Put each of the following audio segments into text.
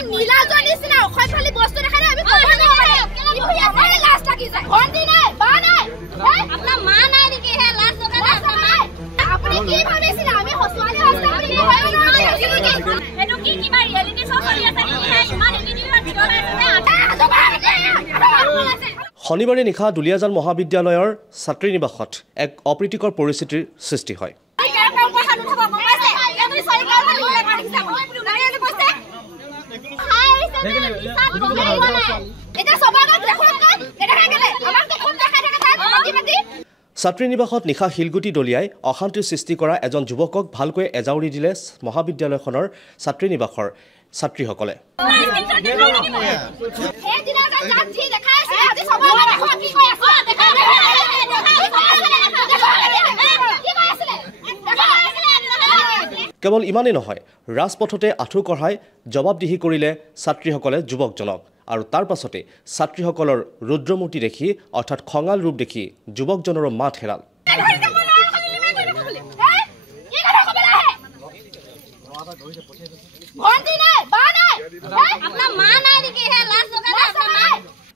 ইমান নীলা জনিছ না খয়ফালি বস্তু দেখালে আমি কব নোৱাৰে কি হৈ আছে লাজ লাগি যায় ভন্টি নাই বা নাই আপোনাৰ মা নাই নেকি হে লাজ লগা নাই আপুনি কি ভাবিছিল আমি হসুৱালি হস্তা বুলি হয় নহয় এটো কি কিবা ৰিয়েলিটি শ্ব' কৰি আছে নেকি হে ইমান ইউনিভাৰ্চিটি ভিডিঅ' আছে শনিবাৰে নিশা দুলিয়াজান মহাবিদ্যালয়ৰ ছাত্ৰী নিবাসত এক অপ্ৰীতিকৰ পৰিস্থিতিৰ সৃষ্টি হয় ছাত্ৰী নিবাসত নিশা শিলগুটি দলিয়াই অশান্তিৰ সৃষ্টি কৰা এজন যুৱকক ভালকৈ এজাউৰি দিলে মহাবিদ্যালয়খনৰ ছাত্ৰী নিবাসৰ ছাত্ৰীসকলে কেৱল ইমানেই নহয় ৰাজপথতে আঁঠু কঢ়াই জবাবদিহি কৰিলে ছাত্ৰীসকলে যুৱকজনক আৰু তাৰ পাছতে ছাত্ৰীসকলৰ ৰুদ্ৰমূৰ্তি দেখি অৰ্থাৎ খঙাল ৰূপ দেখি যুৱকজনৰ মাত হেৰাল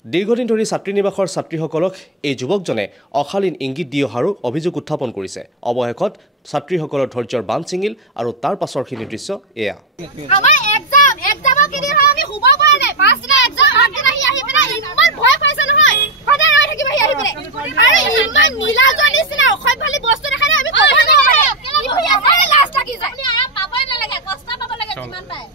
দীৰ্ঘদিন ধৰি ছাত্ৰী নিবাসৰ ছাত্ৰীসকলক এই যুৱকজনে অশালীন ইংগিত দি অহাৰো অভিযোগ উত্থাপন কৰিছে অৱশেষত ছাত্ৰীসকলৰ ধৈৰ্যৰ বান্ধ ছিঙিল আৰু তাৰ পাছৰখিনি দৃশ্য এয়া আমাৰ এক্সামৰ কি দিন আমি হুব পৰা নাই পাঁচটা এক্সাম আগদিনা আহি পেলা ইমান ভয় পাইছে নহয় সদায় ৰৈ থাকিব আহি পেলা আৰু ইমান নীলা জনিছ না খয়ফালি বস্তু দেখালে আমি কব নোৱাৰে কি হৈ আছে লাজ লাগি যায় আপুনি আয়া পাবই নালাগে কষ্ট পাব লাগে কিমান পায়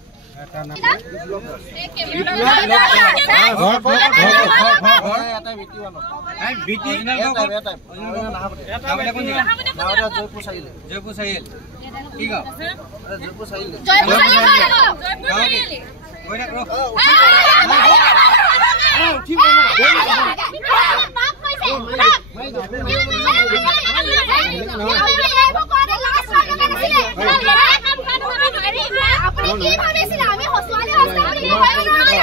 আপুনি কি ভাবিছিল আমি হসুৱালি হস্তা বুলি হয় নহয়